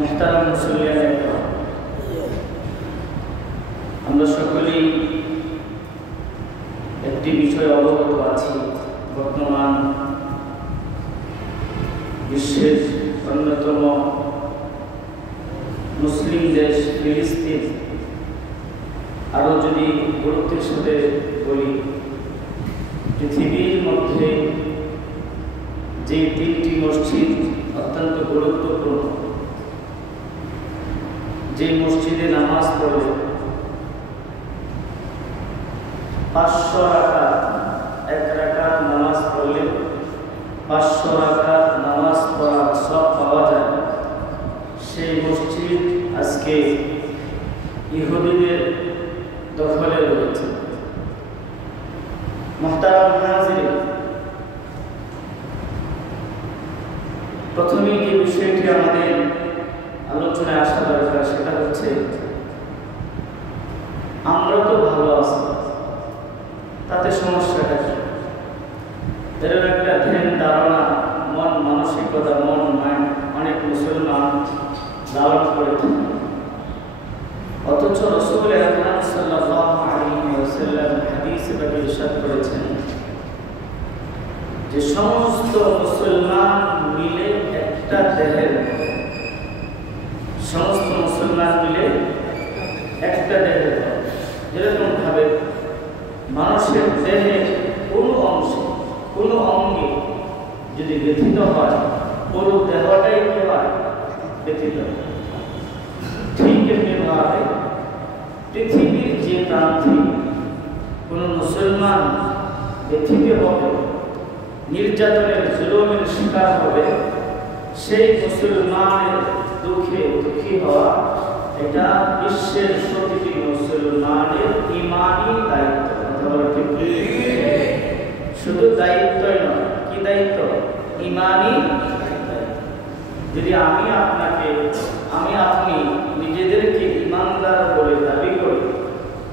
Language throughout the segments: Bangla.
মুহতারাম মুসল্লিয়ানে কেরাম, আমরা সকলেই একটি বিষয়ে অবগত আছি। বর্তমান বিশ্বের অন্যতম মুসলিম দেশ ফিলিস্তিন, আরও যদি গুরুত্বের সাথে বলি, পৃথিবীর মধ্যে যে তিনটি মসজিদ অত্যন্ত গুরুত্বপূর্ণ, যে মসজিদে নামাজ পড়লে 500 রাকাত, এক রাকাত নামাজ পড়লে 500 রাকাত নামাজ পড়ার সব পাওয়া যায়, সেই মসজিদ আজকে ইহুদিদের দখলে রয়েছে। মুহতারাম হাজিরিন, প্রথমেই যে বিষয়টি আমাদের আলোচনায় আসা দরকার সেটা হচ্ছে, আমরা তো ভালো আছি, তাতে সমস্যাটা কি? এর একটা ধ্যান ধারণা, মন মানসিকতা, মন মাইন্ড অনেক মুসলমান লালন করে থাকে। অথচ রাসূল আকরাম সাল্লাল্লাহু আলাইহি ওয়াসাল্লাম হাদিসে পাকে ইরশাদ করেছেন যে সমস্ত মুসলমান মিলে একটা দেহের মতো, সমস্ত মুসলমান মিলে একটা দেহের মতো। যেরকম ভাবে মানুষের দেহে কোনো অংশে, কোনো অঙ্গে যদি ব্যথিত হয়, পুরো দেহটাই কি হয়? ব্যথিত। ঠিক এমনিভাবে পৃথিবীর যে প্রান্তে কোনো মুসলমান ব্যথিত হবে, নির্যাতনের জুলুমের শিকার হবে, সেই মুসলমানের দুঃখে দুঃখী হওয়া, এটা বিশ্বের প্রতিটি মুসলমানের ঈমানি দায়িত্ব। শুধু দায়িত্বই নয়, কি দায়িত্ব? ঈমানি দায়িত্ব। যদি আমি আপনি নিজেদেরকে ঈমানদার বলে দাবি করি,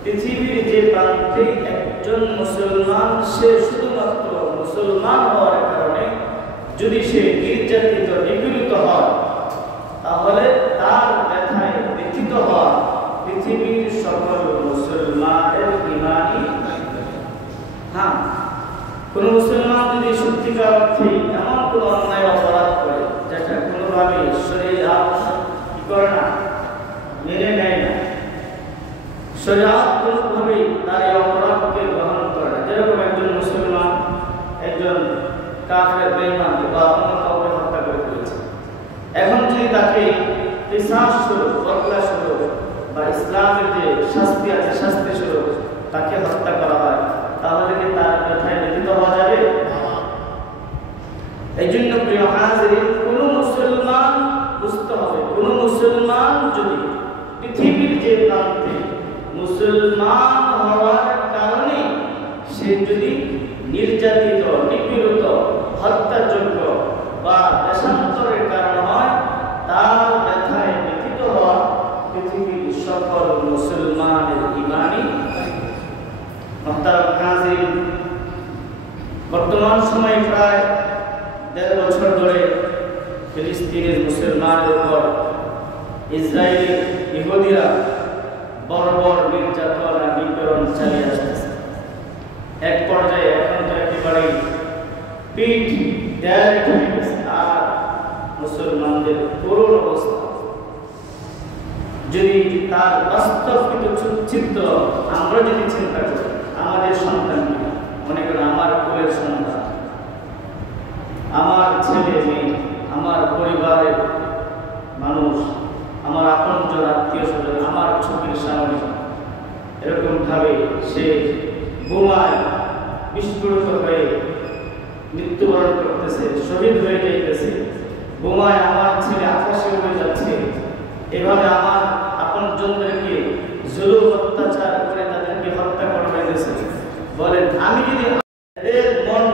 পৃথিবীর যে প্রান্তে একজন মুসলমান, সে শুধুমাত্র মুসলমান হওয়ার কারণে যদি সে নির্যাতিত, নিপীড়িত হয়, তাহলে তার ব্যথায় ব্যথিত হওয়া পৃথিবীর সকল মুসলমানের ঈমানি। হ্যাঁ, কোন মুসলমান যদি সত্যিকার অর্থে এমন কোন অন্যায় অপরাধ করে যেটা কোনোভাবে শরীয়ত কি করে না, মেনে নেয় না, শরীয়ত কোনোভাবেই তার এই অপরাধকে গ্রহণ করে না। যেরকম একজন মুসলমান একজন কাফের, বেঈমান বা অন্য কাউকে হত্যা করে ফেলেছে, এখন যদি তাকে কিসাস স্বরূপ, বদলা স্বরূপ বা ইসলামের যে শাস্তি আছে, শাস্তি স্বরূপ তাকে হত্যা করা হয়, তাহলে কি তার ব্যথায় ব্যথিত হওয়া যাবে? এই জন্য প্রিয় হাজিরিন, কোন মুসলমান বুঝতে হবে, কোন মুসলমান যদি পৃথিবীর যে প্রান্তে মুসলমান হওয়ার কারণে সে যদি নির্যাতিত, নিপীড়িত, হত্যাযোগ্য বা দেশান্তরের কারণ হয়, তার ব্যথায় ব্যথিত হওয়া পৃথিবীর সকল মুসলমানের ঈমানি। মুহতারাম হাজিরিন, বর্তমান সময়ে প্রায় ১.৫ বছর ধরে ফিলিস্তিনের মুসলমানদের উপর ইসরায়েলি ইহুদিরা বর্বর নির্যাতন আর নিপীড়ন চালিয়ে আসতেছে। এক পর্যায়ে এখন তো একেবারে পিঠ দেয়ালে ঠেকে গেছে, আর মুসলমানদের করুণ অবস্থা। যদি তার বাস্তবিক চিত্র আমরা যদি চিন্তা করি, আমাদের সন্তান, মনে করেন আমার কোলের সন্তান, আমার ছেলে মেয়ে, আমার পরিবারের মানুষ, আমার আপনজন, আত্মীয় স্বজন, আমার চোখের সামনে এরকম ভাবে সে বোমায় বিস্ফোরিত হয়ে মৃত্যুবরণ করতেছে, শহীদ হয়ে যাইতেছে, বোমায় আমার ছেলে আকাশে উড়ে যাচ্ছে, এভাবে আমার আপনজনদেরকে জুলুম অত্যাচার করে তাদেরকে হত্যা করা হয়েছে। বলেন, আমি যদি মন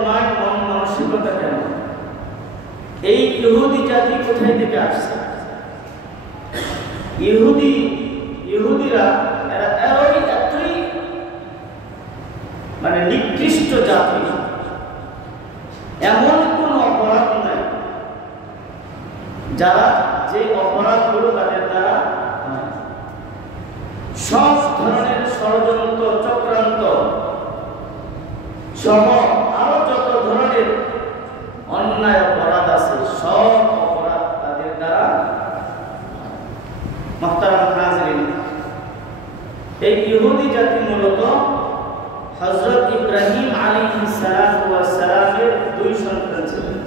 মানসিকতা কেন? এই ইহুদি জাতি কোথায় থেকে আসছে? ইহুদিরা এরা এতই মানে নিকৃষ্ট জাতি, এমন কোন অপরাধ নাই যারা যে অপরাধ অপরাধগুলো তাদের দ্বারা সব ধরনের ষড়যন্ত্র চক্রান্ত সহ আরো যত ধরনের অন্যায় অপরাধ আছে সব অপরাধ তাদের দ্বারা। মুহতারাম হাজিরিন, এই ইহুদি জাতি মূলত হযরত ইব্রাহিম আলাইহিস সালামের দুই সন্তান ছিলেন,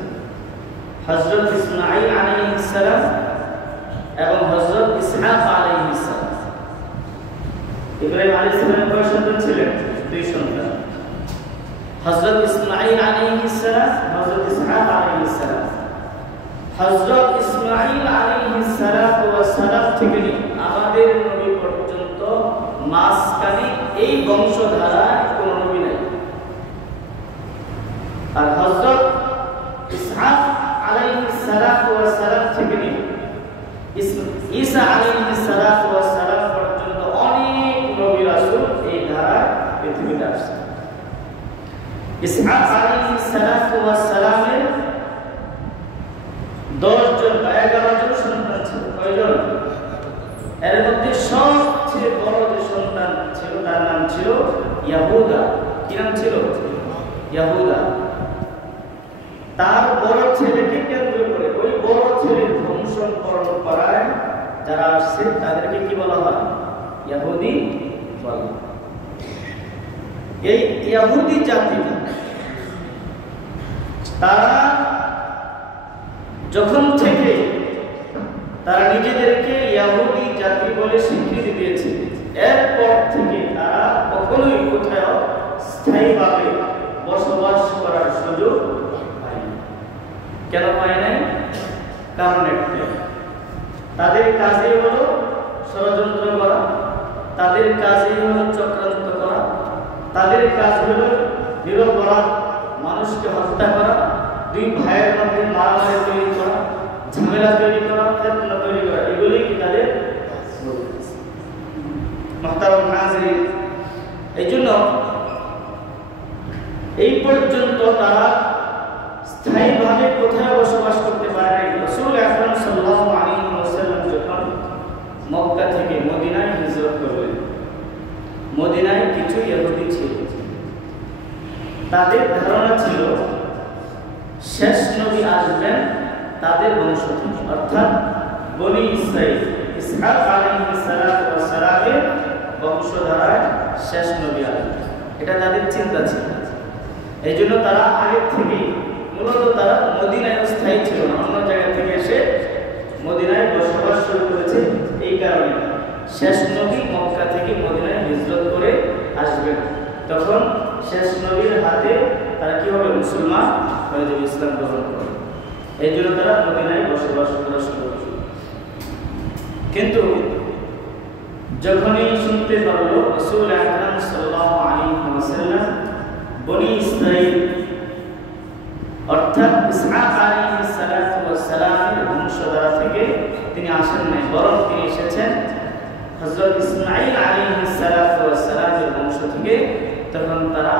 হযরত ইসমাঈল আলাইহিস সালাম এবং হযরত ইসহাক আলাইহিস সালাম। ইব্রাহিম আলাইহিস সালামের কয় সন্তান ছিলেন? দুই সন্তান, হযরত ইসমাঈল আলাইহিস সালাম, হযরত ইসহাক আলাইহিস সালাম। হযরত ইসমাঈল আলাইহিস সালাম থেকে আমাদের নবী পর্যন্ত মাঝখানে এই বংশধারায় কোন নবী নাই। আর হযরত ইসহাক আলাইহিস সালাম থেকে ঈসা আলাইহিস সালাম পর্যন্ত অনেক নবী রাসূল এই ধারায় পৃথিবীতে আসছে। ইসহাক আলাইহিস সালামের 10 জন বা 11 জন সন্তান ছিল। কয়জন? এর মধ্যে সবচেয়ে বড় যে সন্তান ছিল তার নাম ছিল ইয়াহুদা। কি নাম ছিল? ইয়াহুদা। তার বড় ছেলেকে কেন্দ্র করে ওই বড় ছেলের বংশ পরম্পরায় যারা আসছে তাদেরকে কি বলা হয়? ইহুদি বলা। এই ইহুদি জাতি তারা যখন থেকে তারা নিজেদেরকে ইহুদি জাতি বলে স্বীকৃতি দিয়েছে, এরপর থেকে তারা কখনোই কোথাও স্থায়ীভাবে বসবাস করার সুযোগ পায়নি। কেন পায় নাই? কারণ একটাই, তাদের কাজই হলো ষড়যন্ত্র করা, তাদের কাজই হলো চক্রান্ত করা, তাদের কাজ হলো নিরপরাধ মানুষকে হত্যা করা, দুই ভাইয়ের মধ্যে মারামারি তৈরি করা, ঝামেলা তৈরি করা, ফিতনা তৈরি করা, এগুলোই কি তাদের? মুহতারাম হাজিরিন, এইজন্য এই পর্যন্ত তারা স্থায়ীভাবে কোথায় বসবাস করতে পারে নাই। রাসূল আকরাম সাল্লাল্লাহু আলাইহি ওয়াসাল্লাম যখন মক্কা থেকে মদিনায় হিজরত করলেন, মদিনায় কিছু ইহুদি ছিল, তাদের ধারণা ছিল শেষ নবী আসবেন তাদের বংশ থেকে, অর্থাৎ বনি ইসরাঈল, ইসহাক আলাইহিস সালামের বংশধারায় শেষ নবী আসবেন, এটা তাদের চিন্তা ছিল। এই জন্য তারা আগে থেকে মূলত তারা মদিনায় স্থায়ী ছিল না, অন্য জায়গা থেকে এসে মদিনায় বসবাস শুরু করেছে। এই কারণে শেষ নবী মক্কা থেকে মদিনায় হিজরত করে আসবেন, তখন শেষ নবীর হাতে তারা কি হবে? মুসলমান হয়ে যাবে, ইসলাম গ্রহণ করবে। এই জন্য তারা মদিনায় বসবাস করা শুরু করবে। কিন্তু যখনই শুনতে পারলো রাসূল আকরাম সাল্লাল্লাহু আলাইহি ওয়াসাল্লাম বনি ইসরাঈল অর্থাৎ ইসহাক আলাইহিস সালামের বংশধারা থেকে তিনি আসেন নাই, বরং তিনি এসেছেন হযরত ইসমাঈল আলাইহিস সালামের বংশ থেকে, তখন তারা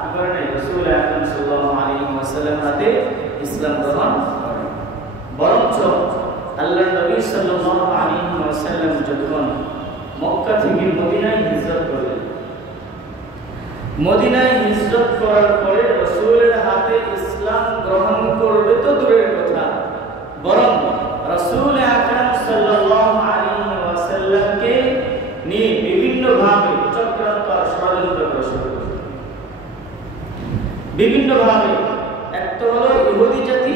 কি করে নাই? রাসূল আকরাম সাল্লাল্লাহু আলাইহি ওয়াসাল্লাম হাতে ইসলাম গ্রহণ করেন। বরঞ্চ আল্লাহর নবী সাল্লাল্লাহু আলাইহি ওয়াসাল্লাম যখন মক্কা থেকে মদিনায় হিজরত করলেন, মদিনায় হিজরত করার পরে রাসূলের হাতে ইসলাম গ্রহণ করবে তো দূরের কথা, বরং রাসূল আকরাম সাল্লাল্লাহু আলাইহি ওয়াসাল্লামকে নিয়ে বিভিন্নভাবে চক্রান্ত আর ষড়যন্ত্র করা শুরু করলেন। বিভিন্নভাবে, এক তো হলো ইহুদি জাতি,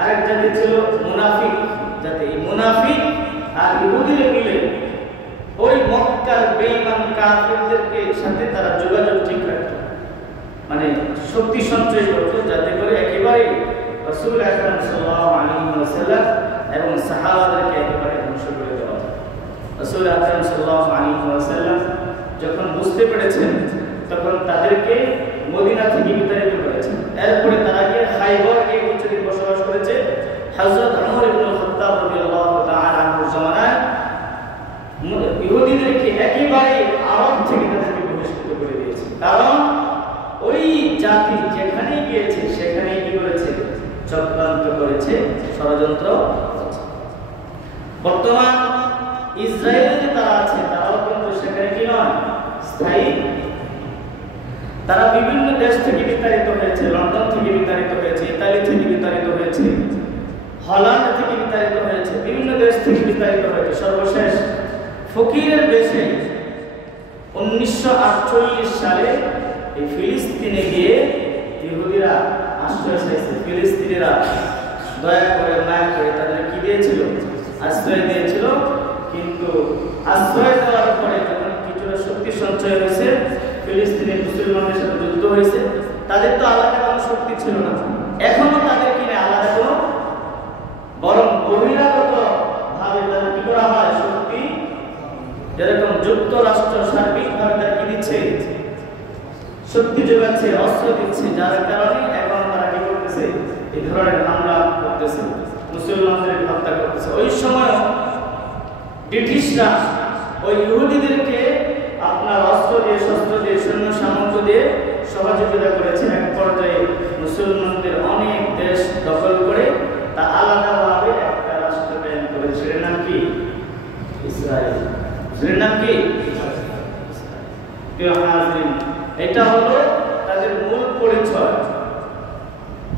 আরেক জাতি ছিল মুনাফিক জাতি। এই মুনাফিক আর ইহুদিরা মিলে ওই মক্কার বেঈমান কাফিরদেরকে সাথে তারা যোগাযোগ ঠিক রাখত, মানে শক্তি সঞ্চয় করত, যাতে করে একেবারে রাসূল আকরাম সাল্লাল্লাহু আলাইহি ওয়াসাল্লাম এবং সাহাবাদেরকে একেবারে ধ্বংস করে দেওয়া যায়। রাসূল আকরাম সাল্লাল্লাহু আলাইহি ওয়াসাল্লাম যখন বুঝতে পেরেছেন, তখন তাদেরকে মদিনা থেকে বিতাড়িত করেছেন। এরপরে তারা গিয়ে খায়বর গিয়ে কিছুদিন বসবাস করেছে। হযরত ওমর ইবনে খাত্তাব রাদিয়াল্লাহু তাআলা আনহুর জামানায় ইহুদিদেরকে একেবারে আরব থেকে তাদেরকে বহিষ্কৃত করে দিয়েছে, কারণ ওই জাতি যেখানে গিয়েছে সেখানেই কি করেছে? চক্রান্ত করেছে, ষড়যন্ত্র করেছে। বর্তমান ইসরায়েলে যে তারা আছে তারাও কিন্তু সেখানে কি নয়, স্থায়ী। তারা বিভিন্ন দেশ থেকে বিতাড়িত হয়েছে, লন্ডন থেকে বিতাড়িত হয়েছে, ইতালি থেকে বিতাড়িত হয়েছে, হল্যান্ড থেকে বিতাড়িত হয়েছে, বিভিন্ন দেশ থেকে বিতাড়িত হয়েছে। সর্বশেষ ফকিরের দেশে 1948 সালে এই ফিলিস্তিনে গিয়ে ইহুদিরা আশ্রয় চাইছে। ফিলিস্তিনিরা দয়া করে মায়া করে তাদের কি দিয়েছিল, আশ্রয় দিয়েছিল। কিন্তু আশ্রয় দেওয়ার পরে যখন কিছুটা শক্তি সঞ্চয় হয়েছে, ফিলিস্তিনি মুসলমানদের সাথে যুদ্ধ হয়েছে, তাদের তো আলাদা কোনো শক্তি ছিল না, এখনো তাদের কিনে আলাদা কোনো, বরং বহিরাগত ভাবে তাদের কি করা হয়, শক্তি, যেরকম যুক্তরাষ্ট্র সার্বিকভাবে তারা কি দিচ্ছে, শক্তি যোগাচ্ছে, অস্ত্র দিচ্ছে, যার কারণে এখন তারা কি করতেছে, এই ধরনের হামলা করতেছে, মুসলমানদের হত্যা করতেছে। ওই সময় ব্রিটিশরা ওই ইহুদিদেরকে আপনার অস্ত্র দিয়ে, শস্ত্র দিয়ে, সৈন্য সামর্থ্য দিয়ে সহযোগিতা করেছে। এক পর্যায়ে মুসলমানদের অনেক দেশ দখল করে তা আলাদাভাবে একটা রাষ্ট্র কায়েম করেছে। সেটার নাম কি, ইসরায়েল। সেটার নাম কি, এটা হলো তাদের মূল পরিচয়।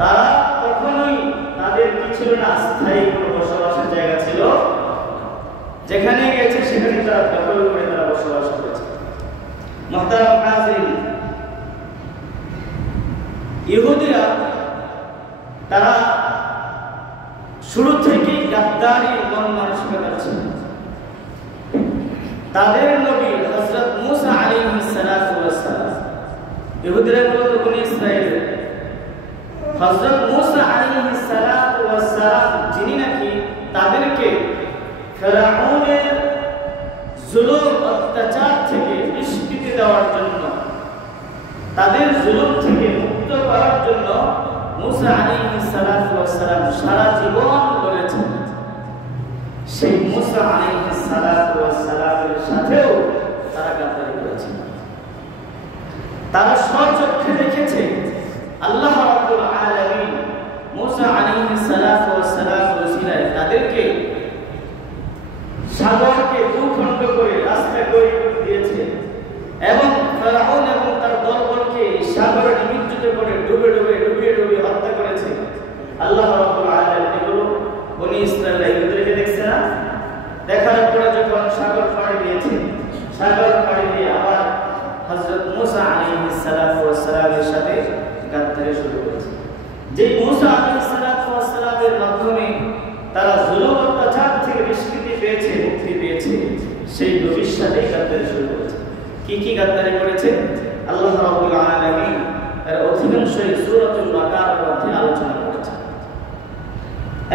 তারা কখনোই তাদের কি ছিল না, স্থায়ী কোনো বসবাসের জায়গা ছিল, যেখানে গেছে সেখানে তারা দখল করে তারা বসবাস করেছে। মুহতারাম হাজিরিন, ইহুদিরা তারা শুরু থেকেই গাদ্দারি মন মানসিকতা ছিল। তাদের নবী হযরত মুসা আলাইহিস সালাতু ওয়াস সালাম, ইহুদিরা মূলত বনি ইসরাইল, হযরত মুসা আলাইহিস সালাতু ওয়াস সালাম যিনি নাকি তাদেরকে ফিরআউনের জুলুম অত্যাচার থেকে নিষ্কৃতি দেওয়ার জন্য, তাদের জুলুম থেকে মুক্ত করার জন্য মুসা আলাইহিস সালাতু ওয়াস সালাম সারা জীবন বলেছেন। সেই মুসা আলাইহিস সালাতু ওয়াস সালামের সাথেও তারা গাদ্দারি করেছে। তারা স্বচক্ষে দেখেছে আল্লাহ রাব্বুল আলামিন মুসা আলাইহিস সালাতু ওয়াস সালাম ওসিলায় তাদেরকে সাগরকে দুখণ্ড করে রাস্তা করে দিয়েছে এবং ফিরআউন এবং তার দলবলকে সাগরে নিমজ্জিত করে ডুবিয়ে হত্যা করেছে। আল্লাহ রাব্বুল আলামিন এগুলো বনি ইসরায়েলের ইহুদিদেরকে দেখছে না, দেখার পরে যখন সাগর পাড়ি দিয়েছে, সাগর পাড়ি দিয়ে আবার হযরত মুসা আলাইহিস সালাতু ওয়াস সালামের সাথে গাদ্দারি শুরু করেছে। যে মুসা আলাইহিস সালাতু ওয়াস সালামের মাধ্যমে তারা জুলুম অত্যাচার থেকে নিষ্কৃতি পেয়েছে, মুক্তি পেয়েছে, সেই নবীর সাথে গাদ্দারি শুরু করেছে। কি কি গাদ্দারি করেছে আল্লাহ রাব্বুল আলামিন এর অধিকাংশই সূরাতুল বাকারার মধ্যে আলোচনা করেছেন।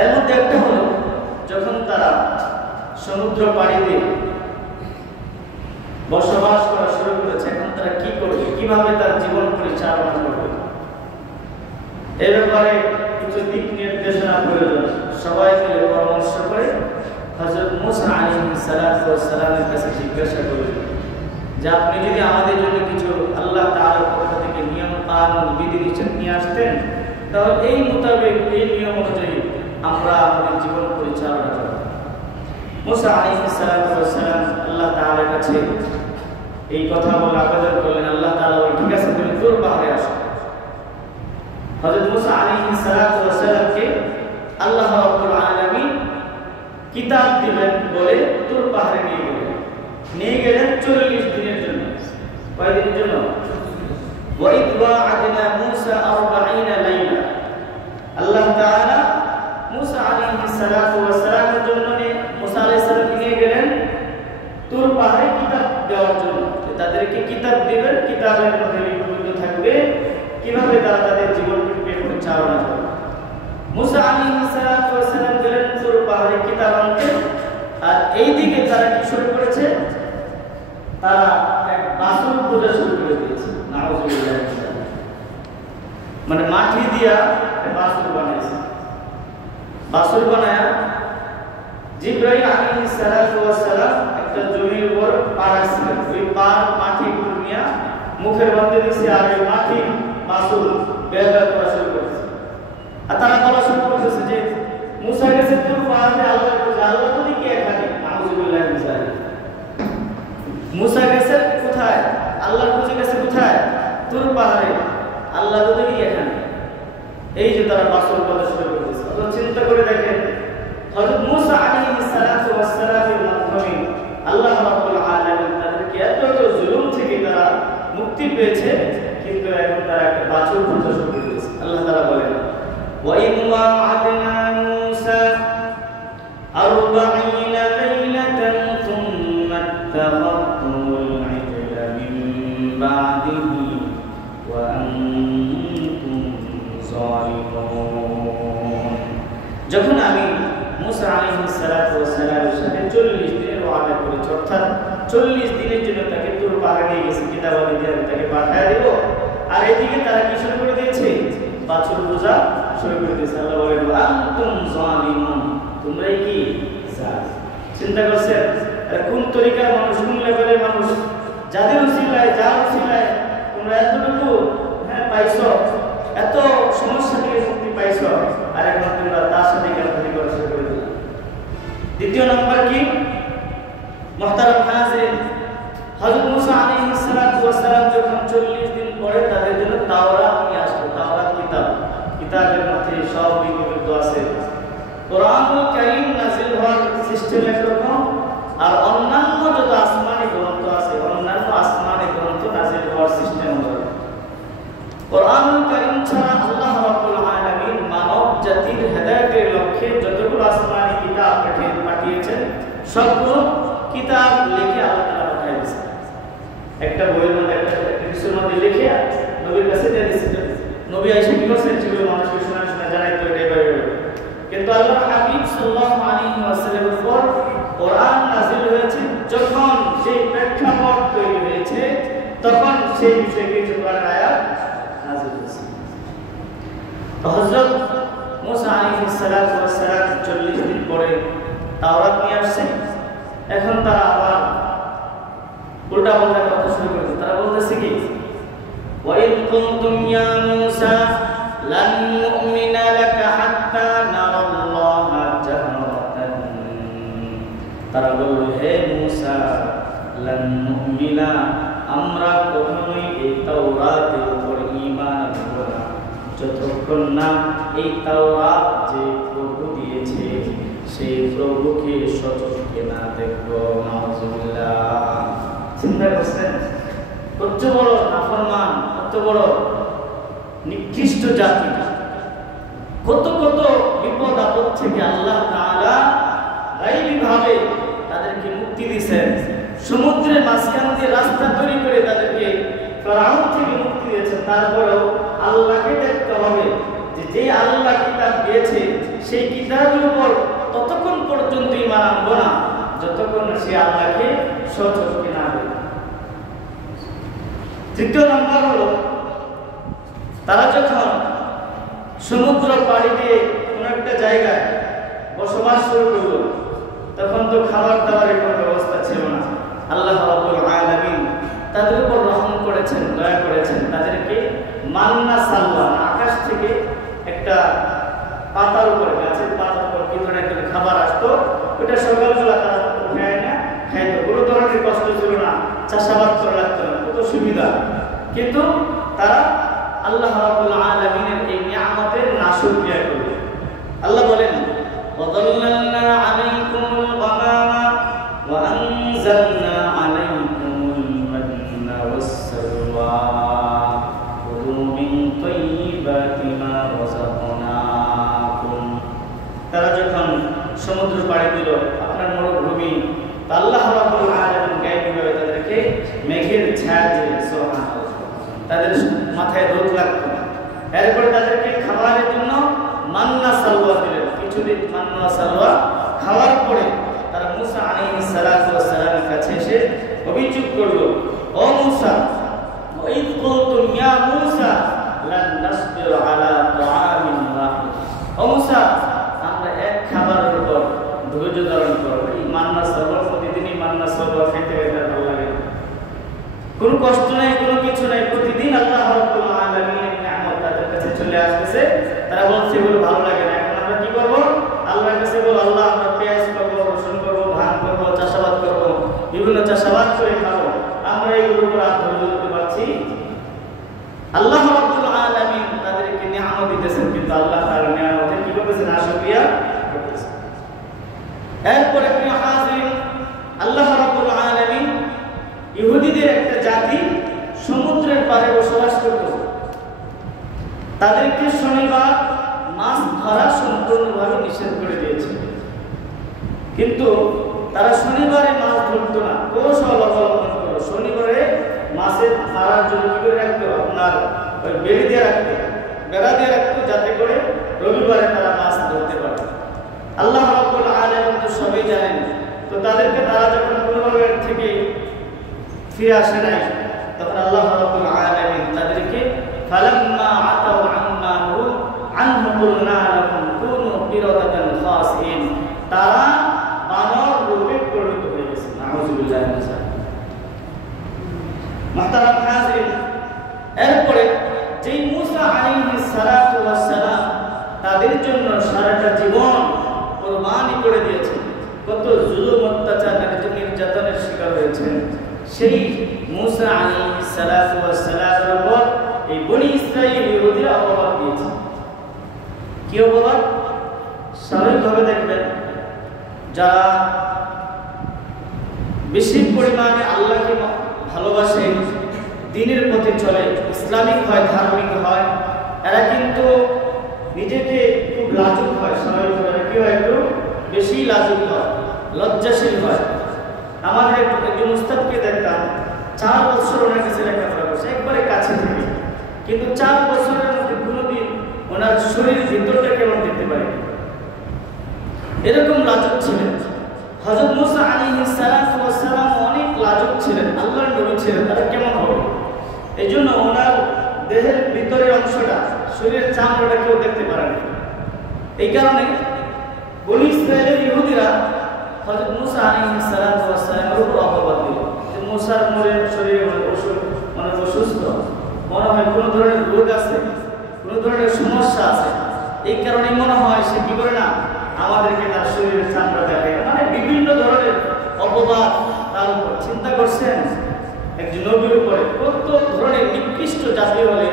এর মধ্যে একটা হলো যখন তারা সমুদ্র পাড়ি দিয়ে বসবাস করা শুরু করেছে, এখন তারা কি করবে, কিভাবে তার জীবন পরিচালনা করবে, এ ব্যাপারে কিছু দিক নির্দেশনা প্রয়োজন। সবাই মিলে পরামর্শ করে হযরত মুসা আলাইহিস সালাতু ওয়াস সালামের কাছে জিজ্ঞাসা করলেন যে আপনি যদি আমাদের জন্য কিছু আল্লাহ তাআলার পক্ষ থেকে নিয়ম কানুন বিধিনিষেধ নিয়ে আসতেন, তাহলে এই মোতাবেক, এই নিয়ম অনুযায়ী আমরা আমাদের জীবন পরিচালনা করব। মুসা আলাইহিস সালাতু ওয়াস সালাম আল্লাহ তাআলার কাছে এই কথা বলে আবেদন করলেন। আল্লাহ তাআলা বলেন, ঠিক আছে, তুমি তুর পাহাড়ে আসো। হযরত মুসা আলাইহিস সালাতু ওয়াস সালামকে আল্লাহ রাব্বুল আলামিন কিতাব দিবেন বলে তুর পাহাড়ে নিয়ে গেলেন 40 দিনের জন্য। কয় দিনের জন্য? ওয়াইদ ওয়া'আদনা মুসা 40 লাইলা। আল্লাহ তাআলা মুসা আলাইহিস সালাতু ওয়াস সালামের জন্য মুসা আলাইহিস সালামকে নিয়ে গেলেন তুর পাহাড়ে কিতাব দেওয়ার জন্য। তাদেরকে কিতাব দিবেন, কিতাবের মধ্যে লিপিবদ্ধ থাকবে কিভাবে তারা তাদের জীবনকে পরিচালনা করবে। মুসা আলাইহিস সালাতু ওয়াস সালাম গেলেন তুর পাহাড়ে কিতাব আনতে, আর এইদিকে তারা কি শুরু করেছে, তারা এক বাসুর পূজা শুরু করে দিয়েছে। নাউযুবিল্লাহ, মানে মাটি দিয়া বাসুর বানাইছে। বাসুর বানায়া জিবরাইল আলাইহিস সালাতু ওয়াস সালাম একটা জমির উপর পাড়াছিলেন। ওই পাড় মাটি একটু নিয়ে মুখের মধ্যে দিয়েছে, আর ওই মাটি বাসুর বের করা শুরু করেছে। আর তারা বলা শুরু করেছে যে মুসা গেছে তুর পাহাড়ে, আল্লাহ যদি কে মুসা গেছে কোথায়? আল্লাহর খুঁজে গেছে কোথায়? তুর পাহাড়ে। আল্লাহ তো দেখি এখানে। এই যে তারা বাসর কথা শুরু করেছে। অত চিন্তা করে দেখেন, হযরত মুসা আলাইহিস সালাতু ওয়াস সালামের মাধ্যমে আল্লাহ রাব্বুল আলামিন তাদেরকে এত জুলুম থেকে তারা মুক্তি পেয়েছে, কিন্তু এখন তারা একটা বাছুর কথা শুরু করেছে। আল্লাহ তাআলা বলেন, ওয়া ইন ওয়া'আদনা মুসা 40 লাইলাতান থুম্মা ইত্তাখাযতুমুল ইজলা মিন বা'দিহি ওয়া আনতুম যালিমুন। যখন আমি মুসা আলাইহিস সালাতু ওয়াস সালামের সাথে 40 দিনের ওয়াদা করেছি, অর্থাৎ 40 দিনের জন্য তাকে তুর পাহাড়ে নিয়ে গেছি, কিতাবাদি দিয়ে তাকে পাঠিয়ে দেব, আর এদিকে তারা কি শুরু করে দিয়েছে? বাছুর পূজা শুরু করে দিয়েছে। আল্লাহ বলেন, আনতুম যালিমুন, তোমরাই কি জালিম। চিন্তা করছেন কোন তরিকার মানুষ, কোন লেভেলের মানুষ, যাদের উসিলায় যার উসিলায় তোমরা এতটুকু পাইছো, এত সমস্যা থেকে মুক্তি পাইছো, আর এখন তোমরা তার সাথে গাদ্দারি করা শুরু করে দিলে। দ্বিতীয় নম্বর কি? মুহতারাম হাজিরিন, হযরত মুসা আলাইহিস সালাতু ওয়াস সালাম যখন 40 দিন পরে তাদের জন্য তাওরাত নিয়ে আসলো, তাওরাত কিতাবের মধ্যে সব লিপিবদ্ধ আছে। কোরআনুল কারীম নাযিল হওয়ার সিস্টেম একরকম, আর অন্যান্য যত আসমানি গ্রন্থ আছে, অন্যান্য আসমানি গ্রন্থ নাযিল হওয়ার সিস্টেম অন্যরকম। কোরআনুল কারীম ছাড়া আল্লাহ রাব্বুল আলামিন মানব জাতির হেদায়েতের লক্ষ্যে যতগুলো আসমানি কিতাব পাঠিয়েছেন, সবগুলো কিতাব লিখে আল্লাহ তাআলা পাঠিয়েছেন। একটা বইয়ের মধ্যে একটা কিছুর মধ্যে লিখে নবীর কাছে দিয়ে দিয়েছেন। নবী আয়েশা কি করছেন? সেগুলো মানুষকে শোনা জানাই তো এটাই বাইরে। কিন্তু আল্লাহর হাবিব সাল্লাল্লাহু আলাইহি ওয়াসাল্লামের উপর কোরআন নাযিল হয়েছে যখন সেই প্রেক্ষাপট তৈরি হয়েছে, তখন সেই বিষয়ে কিছু কোরআন আয়াত নাযিল হয়েছে। তো হযরত মুসা আলাইহিস সালাতু ওয়াস সালাম 40 দিন পরে তাওরাত নিয়ে আসছে। এখন তারা আবার উল্টা পাল্টা কথা শুরু করেছে। তারা বলতেছে কি, ওয়া ইন কুনতুম ইয়া মুসা লান নু'মিনা লাকা হাত্তা নারাল্লাহা জাহরাতান। তারা বলল, হে মুসা, লান নু'মিনা, আমরা কখনোই এই তাওরাতের উপর ঈমান আনব না যতক্ষণ না এই তাওরাত যে প্রভু দিয়েছে সেই প্রভুকে সচক্ষে না দেখব। নাউযুবিল্লাহ। চিন্তা করছেন কত বড় নাফরমান, কত বড় নিকৃষ্ট জাতি, কত কত বিপদ আপদ থেকে আল্লাহ তাআলা গায়বী ভাবে তাদেরকে মুক্তি দিয়েছেন। সমুদ্রের মাঝখান দিয়ে রাস্তা তৈরি করে তাদেরকে ফেরাউন থেকে মুক্তি দিয়েছেন। তারপরেও আল্লাহকে দেখতে হবে যে আল্লাহ কিতাব দিয়েছে সেই কিতাবের উপর ততক্ষণ পর্যন্ত ঈমান আনবো না যতক্ষণ সে আল্লাহকে সচক্ষে না দেখে। তৃতীয় নম্বর হলো, তারা যখন সমুদ্র পাড়ি দিয়ে কোন একটা জায়গায় বসবাস শুরু করলো, তখন তো খাবার দাবারের কোনো ব্যবস্থা ছিল না। আল্লাহ রাব্বুল আলামিন তাদের উপর রহম করেছেন, দয়া করেছেন। তাদেরকে মান্না সালওয়া, আকাশ থেকে একটা পাতার উপরে, গাছের পাতার উপর কি ধরনের একটা খাবার আসতো, ওটা সকালবেলা তারা খায় না, খাইতো। কোনো ধরনের কষ্ট ছিল না, চাষাবাদ করা লাগতো না, কত সুবিধা। কিন্তু তারা আল্লাহ রাব্বুল আলামিনের এই নিয়ামতের নাশুকরিয়া করবে। আল্লাহ বলেন, ওয়াযাল্লালনা আলাইকুমুল গামামা ওয়া আনজালনা আলাইকুমুল মান্না ওয়াস-সালওয়া কুলু মিন তাইয়্যিবাতি মা রাযাকনাকুম। তারা যখন সমুদ্র পাড়ি দিল, আপনার মরুভূমি, আল্লাহ রাব্বুল আলামিন গায়বীভাবে তাদেরকে মেঘের ছায়া দিয়ে, সুবহানাল্লাহ, তাদের মাথায় রোদ লাগতো। এরপর তাদেরকে খাবারের জন্য মান্না সালওয়া দিলেন। কিছুদিন মান্না সালওয়া খাওয়ার পরে তারা মুসা আলাইহিস সালাতু ওয়াস সালামের কাছে এসে অভিযোগ করলো, ও মুসা, ওয়াইদ কুলতুম ইয়া মুসা লান নাসবির আলা তাআমিন ওয়াহিদ। ও মুসা, আমরা এক খাবারের উপর ধৈর্য ধারণ করব। এই মান্না সালওয়া প্রতিদিনই মান্না সালওয়া খেতে খেতে ভালো লাগে, কোনো কষ্ট নাই, কোনো কিছু নাই। প্রতিদিন আল্লাহ রাব্বুল আলামিনের নিয়ামত তাদের কাছে চলে আসছে। তারা বলছে এগুলো ভালো লাগে না, এখন আমরা কি করব? আল্লাহর কাছে বল, আল্লাহ আমরা পেঁয়াজ করব, রসুন করব, ধান করব, চাষাবাদ করব, বিভিন্ন চাষাবাদ করে খাবো। কিন্তু আল্লাহ তার নিয়ামতের কি করতেছে না শুকরিয়া করতেছে। এরপরে প্রিয় হাজির, আল্লাহ রাব্বুল আলামিন ইহুদিদের একটা জাতি সমুদ্রের পাড়ে বসবাস করত, তাদেরকে শনিবার মাছ ধরা সম্পূর্ণভাবে নিষেধ করে দিয়েছে। কিন্তু তারা শনিবারে মাছ ধরতো না, কৌশল অবলম্বন করলো। শনিবারে মাছের ধরার জন্য কি করে রাখতো, আপনার ওই বেড়া দিয়ে রাখতো, যাতে করে রবিবারে তারা মাছ ধরতে পারে। আল্লাহ রাব্বুল আলামিন তো সবই জানেন। তো তাদেরকে তারা যখন কোনোভাবে থেকে ফিরে আসে নাই, তখন আল্লাহ রাব্বুল আলামিন তাদেরকে ফালাম্মা আতাউ আম্মা নূহু আনহু কুলনা লাহুম কুনু কিরাদাতান খাসিন, তারা বানর রূপে পরিণত হয়ে গেছে। নাউযুবিল্লাহি মিন যালিক। মুহতারাম হাজিরিন, এরপরে যেই মূসা আলাইহিস সালাতু ওয়াস সালাম তাদের জন্য সারাটা জীবন কুরবানি করে দিয়েছেন, কত জুলুম অত্যাচার নির্যাতনের শিকার হয়েছেন, সেই মূসা আলাইহিস সালাতু ওয়াস সালামের উপর এই বনি ইসরাঈল ইহুদিরা অপবাদ দিয়েছে। কি অপবাদ? স্বাভাবিকভাবে দেখবেন, যারা বেশি পরিমাণে আল্লাহকে ভালোবাসে, দ্বীনের পথে চলে, ইসলামিক হয়, ধার্মিক হয়, এরা কিন্তু নিজেকে খুব লাজুক হয়। স্বাভাবিকভাবে কি হয়, একটু বেশি লাজুক হয়, লজ্জাশীল হয়। আমাদের একজন উস্তাদকে দেখতাম, 4 বছর ওনার কাছে লেখাপড়া করছে, একবারে কাছে থেকে, কিন্তু 4 বছরের মধ্যে কোনোদিন ওনার শরীরের ভিতরটা কেমন দেখতে পারে, এরকম লাজুক ছিলেন। হযরত মূসা আলাইহিস সালাতু ওয়াস সালাম অনেক লাজুক ছিলেন, আল্লাহর নবী ছিলেন, তারা কেমন হবে? এজন্য ওনার দেহের ভিতরের অংশটা, শরীরের চামড়াটা কেউ দেখতে পারে না। এই কারণে বনি ইসরাঈলের ইহুদিরা হযরত মূসা আলাইহিস সালাতু ওয়াস সালামের উপর অপবাদ দিল যে মূসার শরীরে অসুস্থ, মনে হয় কোনো ধরনের রোগ আছে, কোনো ধরনের সমস্যা আছে, এই কারণে মনে হয় সে কি করে না, আমাদেরকে তার শরীরের চামড়া দেখে। মানে বিভিন্ন ধরনের অপবাদ তার উপর। চিন্তা করছেন একজন নবীর উপরে কত ধরনের নিকৃষ্ট জাতি হলে,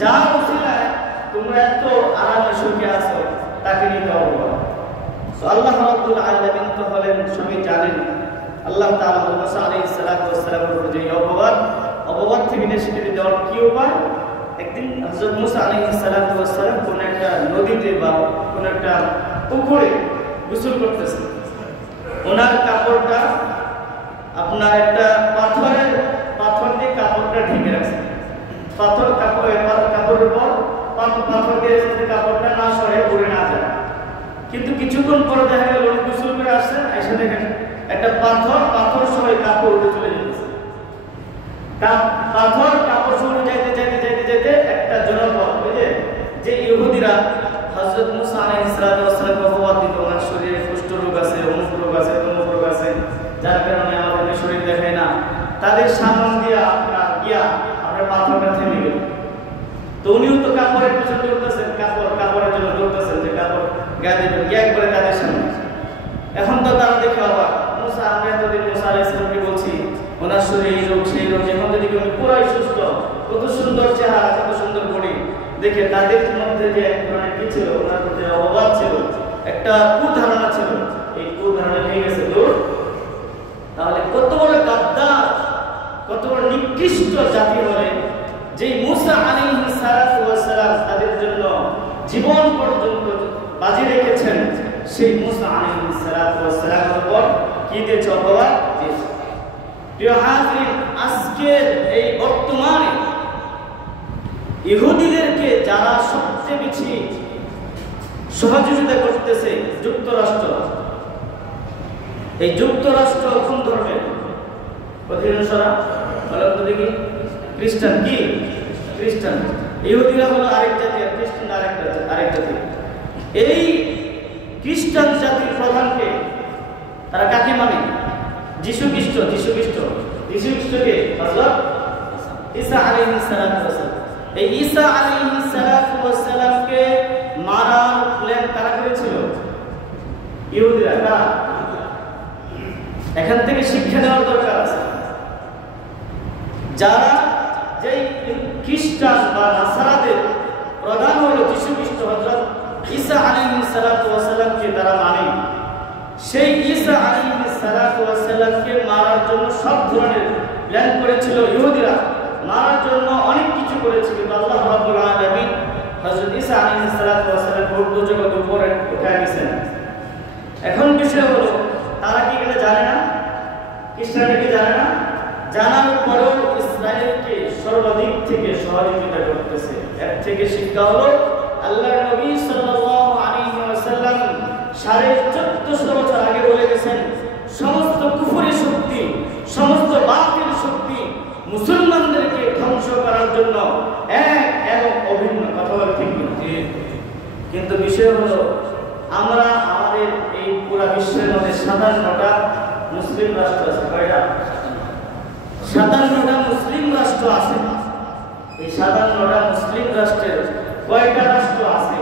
যার উসিলায় তোমরা এত আরামে সুখে আছো, তাকে নিতে অপবাদ। তো আল্লাহ রাব্বুল আলামিন তো হলেন, সবাই জানেন, আল্লাহ তাআলা মূসা আলাইহিস সালাতু ওয়াস সালামের উপর যে অপবাদ থেকে নিষ্কৃতি দেওয়ার কি উপায়? একদিন হযরত মূসা আলাইহিস সালাতু ওয়াস সালাম কোন একটা নদীতে বা কোন একটা পুকুরে গোসল করতেছেন। ওনার কাপড়টা আপনার একটা পাথর দিয়ে কাপড়টা ঢেকে রাখছেন। কাপড়ের উপর পাথর দিয়ে যাতে কাপড়টা না সরে, উড়ে না যায়। কিন্তু কিছুক্ষণ পরে দেখা গেল উনি গোসল করে আসছেন, এসে দেখেন একটা পাথর সরে কাপড় উড়ে চলে যেতেছে। কাপড় সরে যাইতে একটা জনপদ, যে ইহুদিরা হযরত মূসা আলাইহিস সালামের অপবাদ দিত, ওনার শরীরে কুষ্ঠ রোগ আছে, অমুক রোগ আছে, তমুক রোগ আছে, যার কারণে আমাদের শরীর দেখায় না, তাদের সামন দিয়ে আপনার পাথরটা থেমে গেল। তো উনিও তো কাপড়ের পিছনে দৌড়তেছেন, কাপড়ের জন্য দৌড়তেছেন যে কাপড় গায়ে দেবেন, গ্যাগ করে তাদের সামনে। এখন তো তারা দেখে অবাক, মূসা, আমরা এতদিন মূসা আলাইহিস সালামকে বলছি ওনার শরীরে এই রোগ সেই রোগ, এখন যদি উনি পুরাই সুস্থ, কত সুন্দর চেহারা, কত সুন্দর বডি, দেখে তাদের মধ্যে যে এক ধরনের কি ছিল, ওনার মধ্যে অভাব ছিল, একটা কুধারণা ছিল, এই কুধারণা নিয়ে গেছে দূর। তাহলে কত বড় গাদ্দার, কত বড় নিকৃষ্ট জাতি হলে যে মূসা আলাইহিস সালাতু ওয়াস সালাম তাদের জন্য জীবন পর্যন্ত বাজি রেখেছেন, সেই মূসা আলাইহিস সালাতু ওয়াস সালামের উপর কি দিয়েছে, অপবাদ দিয়েছে। প্রিয় হাজিরিন, আজকের এই বর্তমানে ইহুদিদেরকে যারা সবচেয়ে বেশি সহযোগিতা করতেছে যুক্তরাষ্ট্র। এই যুক্তরাষ্ট্র কোন ধর্মের অধীনস্থরা? বলেন তো দেখি। খ্রিস্টান। কি খ্রিস্টান? ইহুদিরা হলো আরেক জাতি, আর খ্রিস্টান আরেক জাতি। এই খ্রিস্টান জাতির প্রধানকে তারা কাকে মানে? যীশু খ্রিস্টকে হযরত ঈসা আলাইহিস সালাতু ওয়াস সালাম। এই ঈসা আলাইহিস সালাতু ওয়াস সালামকে মারার প্ল্যান কারা করেছিল? ইহুদিরা। কারা? এখান থেকে শিক্ষা নেওয়ার দরকার আছে। যারা যেই খ্রিস্টান বা নাসারাদের প্রধান হলো যীশু খ্রিস্ট হযরত ঈসা আলাইহিস সালাতু ওয়াস সালামকে তারা মানে। সেই ঈসা আলাইহিস সালাতু ওয়াস সালামকে মারার জন্য সব ধরনের প্ল্যান করেছিল ইহুদিরা, মারার জন্য অনেক কিছু করেছিল, কিন্তু আল্লাহ রাব্বুল আলামিন হযরত ঈসা আলাইহিস সালাতু ওয়াস সালামকে উর্দু জগতের উপরে উঠায় দিয়েছেন। এখন বিষয় হলো তারা কি এটা জানে না, খ্রিস্টানরা কি জানে না? জানার পরেও ইসরায়েলকে সর্বাধিক থেকে সহযোগিতা করতেছে। এর থেকে শিক্ষা হলো আল্লাহর নবী সাল্লাল্লাহু আলাইহি ওয়াসাল্লাম 1450 বছর আগে বলে গেছেন, সমস্ত কুফরি শক্তি, সমস্ত বাতিল শক্তি মুসলমানদেরকে ধ্বংস করার জন্য এক এবং অভিন্ন। কথা বলে ঠিক না? কিন্তু বিষয় হলো আমরা আমাদের এই পুরা বিশ্বের মধ্যে 57টা মুসলিম রাষ্ট্র আছে। কয়টা? 57টা মুসলিম রাষ্ট্র আছে। এই 57টা মুসলিম রাষ্ট্রের কয়টা রাষ্ট্র আছে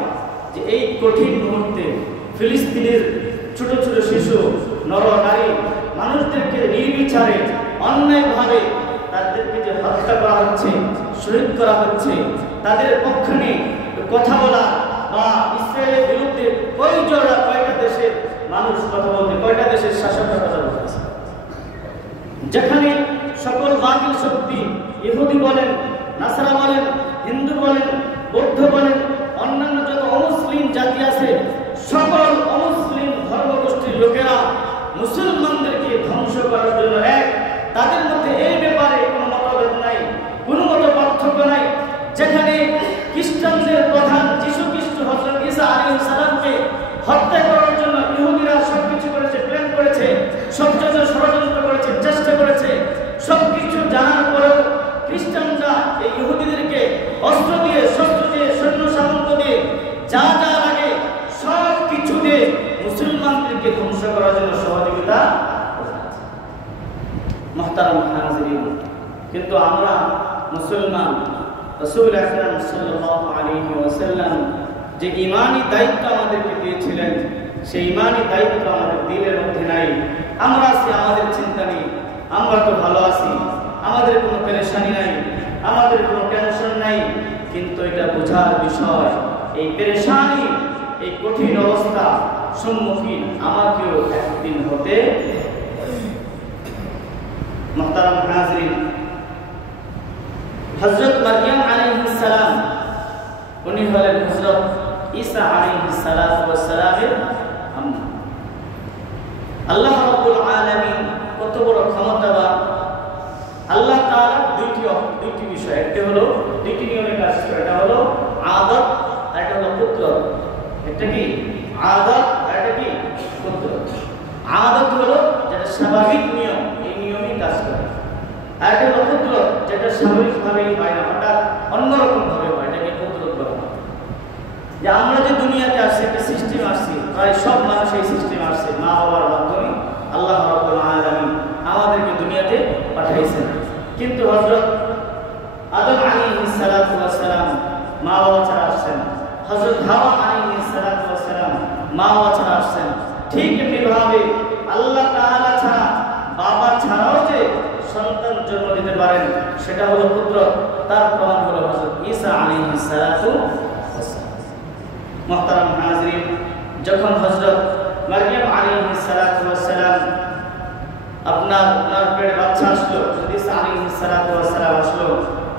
যে এই কঠিন মুহূর্তে ফিলিস্তিনের ছোট ছোট শিশু, নর নারী মানুষদেরকে নির্বিচারে অন্যায়ভাবে তাদেরকে যে হত্যা করা হচ্ছে, শহীদ করা হচ্ছে, তাদের পক্ষে নিয়ে কথা বলা বা ইসরায়েলের বিরুদ্ধে কয়টা দেশের মানুষ কথা বলতে, কয়টা দেশের শাসকরা কথা বলতেছে? যেখানে সকল বাতিল শক্তি, ইহুদি বলেন, নাসারা বলেন, হিন্দু বলেন, বৌদ্ধ বলেন, অন্যান্য যত অমুসলিম জাতি আছে, সকল অমুসলিম ধর্মগোষ্ঠীর লোকেরা মুসলমানদেরকে ধ্বংস করার জন্য এক। তাদের মধ্যে এই ব্যাপারে কোনো মতভেদ নাই, কোনো মত পার্থক্য নাই। যেখানে খ্রিস্টানদের প্রধান যীশু খ্রিস্ট হযরত ঈসা আলাইহিস সালামকে হত্যা করার জন্য ইহুদিরা সবকিছু করেছে, প্ল্যান করেছে, ষড়যন্ত্র করেছে, চেষ্টা করেছে, সবকিছু জানার পরেও খ্রিস্টানরা এই ইহুদিদেরকে অস্ত্র দিয়ে, শস্ত্র দিয়ে, সৈন্য সামন্ত দিয়ে, যা যা লাগে সব কিছু দিয়ে মুসলমানদেরকে ধ্বংস করার জন্য সহযোগিতা করেছে। মুহতারাম হাজিরিন, কিন্তু আমরা মুসলমান রাসূল আকরাম সাল্লাল্লাহু আলাইহি ওয়াসাল্লাম যে ঈমানি দায়িত্ব আমাদেরকে দিয়েছিলেন, সেই ঈমানি দায়িত্ব আমাদের দিলের মধ্যে নাই। আমরা আছি, আমাদের চিন্তা নেই, আমরা তো ভালো আছি, আমাদের কোনো পেরেশানি নাই, আমাদের কোনো টেনশন নাই। কিন্তু এটা বোঝার বিষয়, এই পেরেশানি, এই কঠিন অবস্থা সম্মুখীন আমাকেও একদিন হতে। মুহতারাম হাজিরিন, হযরত মারইয়াম আলাইহিস সালাম উনি হলেন হযরত ঈসা আলাইহিস সালাতু ওয়াস সালামের আম্মা। আল্লাহ রাব্বুল আলামিন কত বড় ক্ষমতাবান। আল্লাহ তাআলা দুইটি বিষয়, একটা হলো দুইটি নিয়মে কাজ করে, এটা হলো আদত আর এটা হলো পুত্র। এটা কি আদত আর এটা কি পুত্র? আদত হলো যেটা স্বাভাবিক নিয়ম, এই নিয়মই কাজ করে। আর এটা হলো পুত্র, যেটা স্বাভাবিকভাবেই হয় না, হঠাৎ অন্যরকম ভাবে হয়, এটাকে পুত্র বলা হয়। যে আমরা যে দুনিয়াতে আসছি, একটা সিস্টেম আসছি, প্রায় সব মানুষ এই সিস্টেম আসছে, মা বাবার মাধ্যমে আল্লাহ রাব্বুল আলামিন আমাদেরকে দুনিয়াতে পাঠাইছেন। কিন্তু হযরত আদম আলাইহিস সালাতু ওয়াস সালাম মা বাবা ছাড়া আসছেন, হযরত হাওয়া আলাইহিস সালাতু ওয়াস সালাম মা বাবা ছাড়া আসছেন। ঠিক এভাবে আল্লাহ তাআলা ছাড়া, বাবা ছাড়াও যে সন্তান জন্ম দিতে পারেন, সেটা হলো পুত্র। তার প্রমাণ হলো হযরত ঈসা আলাইহিস সালাতু ওয়াস সালাম। মুহতারাম হাজিরিন, যখন হযরত মারইয়াম আলাইহিস সালাতু ওয়াস সালাম আপনার পেটে বাচ্চা আসলো, ঈসা আলাইহিস সালাতু ওয়াস সালাম আসলো,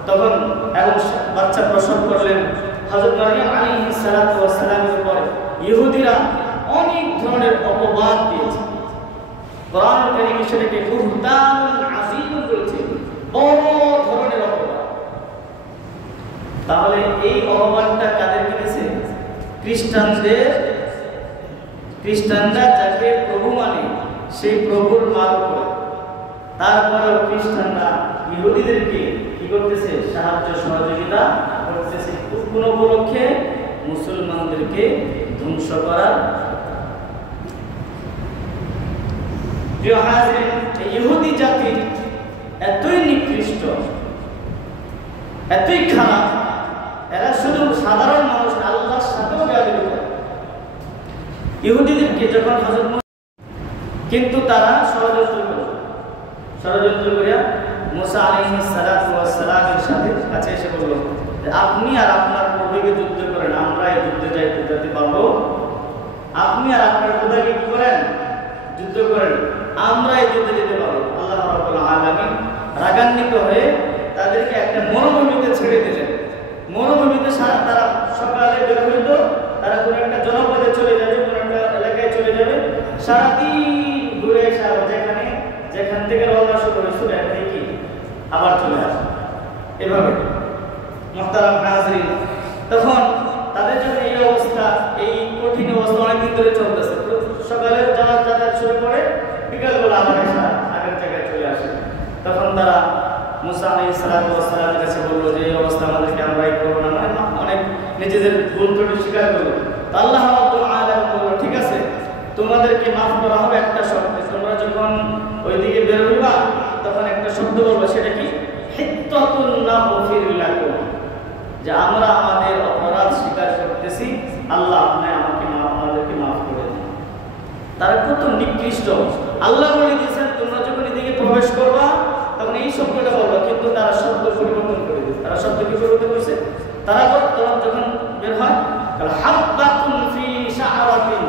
তখন এবং বাচ্চা প্রসব করলেন। হযরত মারইয়াম আলাইহিস সালাতু ওয়াস সালামের উপর ইহুদিরা অনেক ধরনের অপবাদ দিয়েছে। কোরআন কারীমে সেটাকে বুহতানুন আযীম বলেছে, বড় ধরনের অপবাদ। তাহলে এই অপবাদটা কাদেরকে দিয়েছে? খ্রিস্টানরা যাকে প্রভু মানে, সেই প্রভুর মাল করে। তারপরেও খ্রিস্টানরা ইহুদিদেরকে কি করতেছে? সাহায্য সহযোগিতা করতেছে, কোন উপলক্ষে? মুসলমানদেরকে ধ্বংস করার। প্রিয় হাজিরিন, ইহুদি জাতি এতই নিকৃষ্ট, এতই খারাপ, এরা শুধু সাধারণ মানুষ, আল্লাহর সাথেও বেয়াদবি করে। ইহুদিদেরকে যখন হযরত, কিন্তু তারা ষড়যন্ত্র করিয়া মুসা আলাইহিস সালাতু ওয়াস সালামের সাথে কাছে এসে বলল, আপনি আর আপনার ওদিকে যুদ্ধ করেন, আমরা এই যুদ্ধে যেতে পারবো? আপনি আর আপনার খোদাকে কি করেন? যুদ্ধ করেন, আমরা এই যুদ্ধে যেতে পারবো? আল্লাহ রাব্বুল আলামিন রাগান্বিত হয়ে তাদেরকে একটা মরুভূমিতে ছেড়ে দিলেন। মরুভূমিতে তারা সকালে বের হইত, তারা কোনো একটা জনপদে চলে যাবে, কোনো একটা এলাকায় চলে যাবে, সারাদিন ঘুরে এসে যেখান থেকে রওনা শুরু হয়েছিল এখানে কি আবার চলে আসে। এভাবে মুহতারাম হাজিরিন, তখন তাদের জন্য এই অবস্থা, এই কঠিন অবস্থা অনেকদিন ধরে চলতেছে। সকালে যাতায়াত শুরু করে, বিকালবেলা আবার এসে আগের জায়গায় চলে আসে। তখন তারা মুসা আলাইহিস সালামের কাছে বললো যে এই অবস্থা আমাদেরকে আমরাই করবো না, মানে অনেক নিজেদের ভুল ত্রুটি স্বীকার করলো। আল্লাহ রাব্বুল আলামিন বলল, ঠিক আছে, তোমাদেরকে মাফ করা হবে একটা শর্তে। তোমরা যখন ওইদিকে বের হইবা তখন একটা শব্দ বলবো, সেটা কি? হিত্তাতুন নাগফির লাকুম, যে আমরা আমাদের অপরাধ স্বীকার করতেছি, আল্লাহ আপনি আমাদেরকে মাফ করে দিন। তারা কত নিকৃষ্ট! আল্লাহ বলে দিয়েছেন তোমরা যখন এদিকে প্রবেশ করবা তখন এই শব্দটা বলবা, কিন্তু তারা শব্দ পরিবর্তন করে দিয়েছে। তারা শব্দ কি পরিবর্তন করেছে? তারা যখন বের হয়, হাব্বাতুন ফি শাআরাতিন,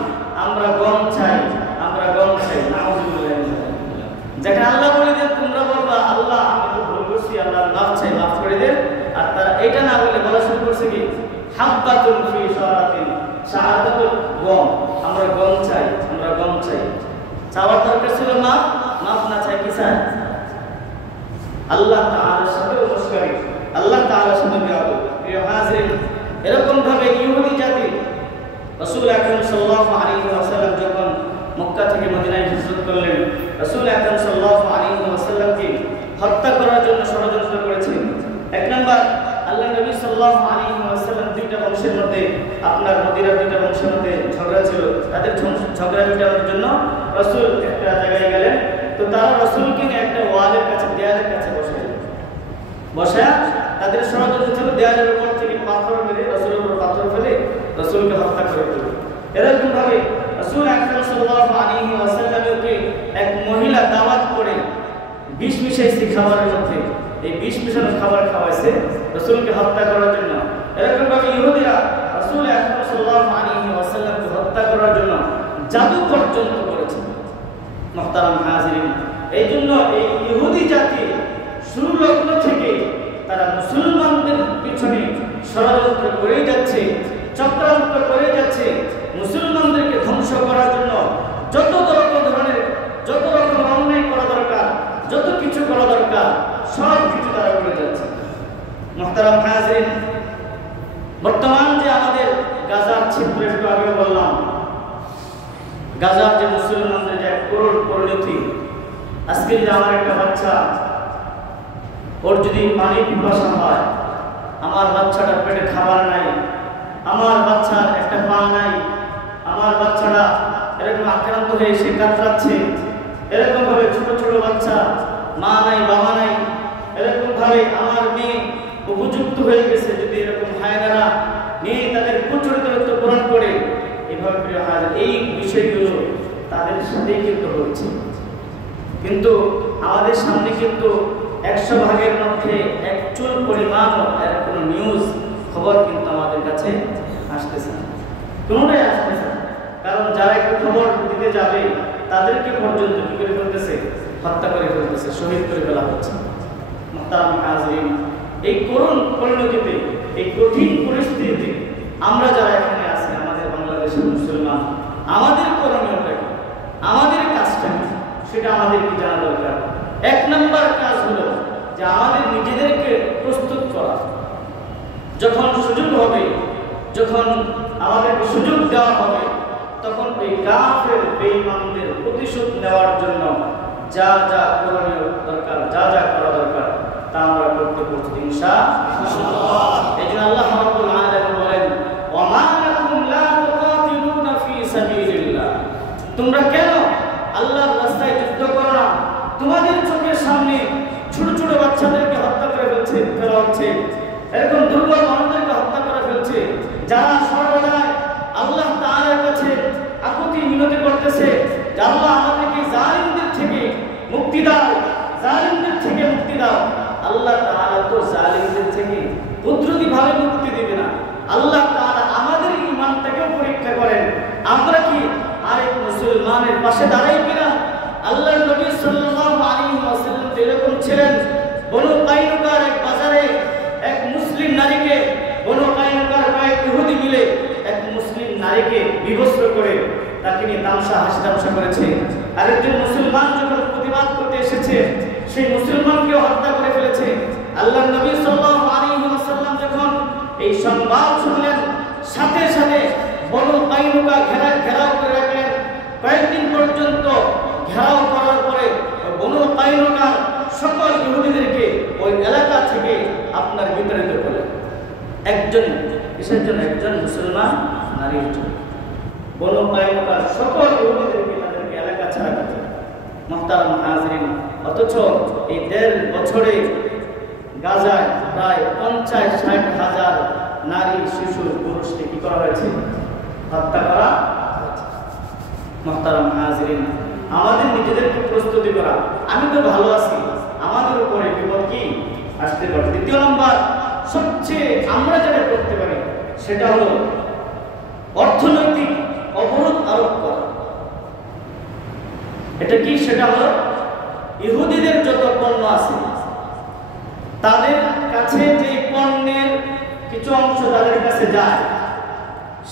আমরা গম চাই, আমরা গম চাই। নাউযুবিল্লাহ। যেখানে আল্লাহ বলে দেন তোমরা বলবা আল্লাহ আমি তো ভুল করছি, আল্লাহ মাফ চাই, মাফ করে দেন। আর তারা এটা না বলে বলা শুরু করছে কি? হাব্বাতুন ফি শাআরাতিন, শাআরাতুল গম, আমরা গম চাই, আমরা গম চাই। চাওয়ার দরকার ছিল মাফ না চাই কি চাই? আল্লাহ তাআলার সাথে মুশরিক, আল্লাহ তাআলার সাথে বিয়াদব। প্রিয় হাজিরিন, এরকম ভাবে ইহুদি জাতি রাসূল আকরাম সাল্লাল্লাহু আলাইহি ওয়াসাল্লাম যখন মক্কা থেকে মদিনায় হিজরত করলেন, রাসূল আকরাম সাল্লাল্লাহু আলাইহি ওয়াসাল্লামকে হত্যা করার জন্য ষড়যন্ত্র করেছেন। এক নাম্বার, আল্লাহ নবী সাল্লাল্লাহু আলাইহি ওয়াসাল্লাম দুইটা বংশের মধ্যে, আপনার মদিনার দুইটা বংশের মধ্যে ঝগড়া ছিল। তাদের ঝগড়া মেটানোর জন্য রাসূল একটা জায়গায় গেলেন, তো তারা রাসূলকে নিয়ে একটা ওয়ালের কাছে, দেয়ালের কাছে বসে তাদের ষড়যন্ত্র ছিল দেয়ালের উপর থেকে পাথর মেরে রাসূলের উপর পাথর ফেলে রাসূলকে হত্যা করে দিল। এরকম ভাবে রাসূল আকরাম সাল্লাল্লাহু আলাইহি ওয়াসাল্লামকে এক মহিলা দাওয়াত করে বিষ মিশাইছে খাবারের মধ্যে, এই বিষ মিশানো খাবার খাওয়াইছে রাসূলকে হত্যা করার জন্য। এরকম ভাবে ইহুদিরা রাসূল আকরাম সাল্লাল্লাহু আলাইহি ওয়াসাল্লামকে হত্যা করার জন্য জাদু পর্যন্ত করেছে। মুহতারাম হাজিরিন, এই জন্য এই ইহুদি জাতি সুলগ্ন থেকে তারা মুসলমানদের পিছনে ষড়যন্ত্র করে যাচ্ছে, চক্রান্ত করে যাচ্ছে। মুসলমানদেরকে ধ্বংস করার জন্য যত রকম অন্যায় করা দরকার, যত কিছু করা দরকার, সব কিছু তারা করে যাচ্ছে। মুহতারাম হাজিরিন, বর্তমান যে আমাদের গাজার ছিদ্র, একটু আগে বললাম, গাজার যে মুসলমানদের যে করুণ পরিণতি, আজকে যে আমার একটা বাচ্চা, ওর যদি পানি পিপাসা হয়, আমার বাচ্চাটার পেটে খাবার নাই, আমার বাচ্চার একটা পা নাই, আমার বাচ্চাটা এরকম আক্রান্ত হয়ে সে কাতরাচ্ছে, এরকম ভাবে ছোট ছোট বাচ্চা, মা নাই বাবা নাই, এরকম ভাবে আমার মেয়ে উপযুক্ত হয়ে গেছে, যদি এরকম হায়নারা নিয়ে তাদের কুচরিত পূরণ করে, এভাবে এই বিষয়গুলো তাদের সাথেই কিন্তু হচ্ছে। কিন্তু আমাদের সামনে কিন্তু 100 ভাগের মধ্যে এক চুল পরিমাণও এর কোনো নিউজ খবর কিন্তু আমাদের কাছে আসতেছে না, কোনোটাই আসতেছে না। কারণ যারা একটু খবর দিতে যাবে তাদেরকে পর্যন্ত কি করে ফেলতেছে? হত্যা করে ফেলতেছে, শহীদ করে ফেলা হচ্ছে। মুহতারাম হাজিরিন, এই করুণ পরিণতিতে, এই কঠিন পরিস্থিতিতে আমরা যারা এখানে আছি, আমাদের বাংলাদেশের মুসলমান, আমাদের করণীয়টা কি, আমাদের কাজটা কি, সেটা আমাদের কি জানা দরকার। এক নম্বর কাজ হলো যে আমাদের নিজেদেরকে প্রস্তুত করা। যখন সুযোগ হবে, যখন আমাদেরকে সুযোগ দেওয়া হবে, তখন এই কাফের বেঈমানদের প্রতিশোধ নেওয়ার জন্য যা যা করণীয় দরকার, যা যা করা দরকার, তা আমরা করতে প্রস্তুত ইনশাআল্লাহ। এই জন্য আল্লাহ রাব্বুল আলামিন বলেন, ওয়া মা লাকুম লা তুকাতিলুনা ফি সাবিলিল্লাহ, তোমরা কেন আল্লাহর রাস্তায় যুদ্ধ করো না? তোমাদের চোখের সামনে ছোট ছোট বাচ্চাদেরকে হত্যা করে ফেলা হচ্ছে, এরকম দুর্বল মানুষদেরকে হত্যা করে ফেলছে, যারা সর্বদাই আল্লাহ তাআলার কাছে আকুতি মিনতি করতেছে যে আল্লাহ আমাদেরকে জালিমদের থেকে মুক্তি দাও, জালিমদের থেকে মুক্তি দাও। আল্লাহ তাআলা তো জালিমদের থেকে কুদরতি ভাবে মুক্তি দিবে না, আল্লাহ তাআলা আমাদের ঈমানটাকেও পরীক্ষা করেন, আমরা কি আরেক মুসলমানের পাশে দাঁড়াই কিনা। আল্লাহর নবী সাল্লাল্লাহু আলাইহি ওয়াসাল্লাম এরকম ছিলেন। বনু কায়নুকার এক বাজারে এক মুসলিম নারীকে, বনু কায়নুকার কয়েক ইহুদি মিলে এক মুসলিম নারীকে বিবস্ত্র করে তাকে নিয়ে তামসা হাসি তামসা করেছে। আরেকজন মুসলমান যখন প্রতিবাদ করতে এসেছে, সেই মুসলমানকেও হত্যা করে ফেলেছে। আল্লাহর নবী সাল্লাল্লাহু আলাইহি ওয়াসাল্লাম যখন এই সংবাদ শুনলেন, সাথে সাথে বনু কায়নুকা ঘেরাও করে রাখলেন। কয়েকদিন পর্যন্ত ঘেরাও করার পরে বনু কায়নুকার সকল ইহুদিদেরকে ওই এলাকা থেকে আপনার বিতাড়িত করলেন। একজন কিসের জন্য? একজন মুসলমান নারীর জন্য। বনু কায়নুকার সকল ইহুদিদেরকে তাদেরকে এলাকা ছাড়া করতে। মুহতারাম হাজিরিন, অথচ এই ১.৫ বছরে গাজায় প্রায় ৫০-৬০ হাজার নারী, শিশু, পুরুষকে কি করা হয়েছে? হত্যা করা। মুহতারাম হাজিরিন, আমাদের নিজেদেরকে প্রস্তুতি করা। আমি তো ভালো আছি, আমাদের উপরে বিপদ কি আসতে পারে। দ্বিতীয় নম্বর, সবচেয়ে আমরা যেটা করতে পারি সেটা হলো অর্থনৈতিক অবরোধ আরোপ করা। এটা কি? সেটা হলো ইহুদিদের যত পণ্য আছে তাদের কাছে যে পণ্যের কিছু অংশ তাদের কাছে যায়,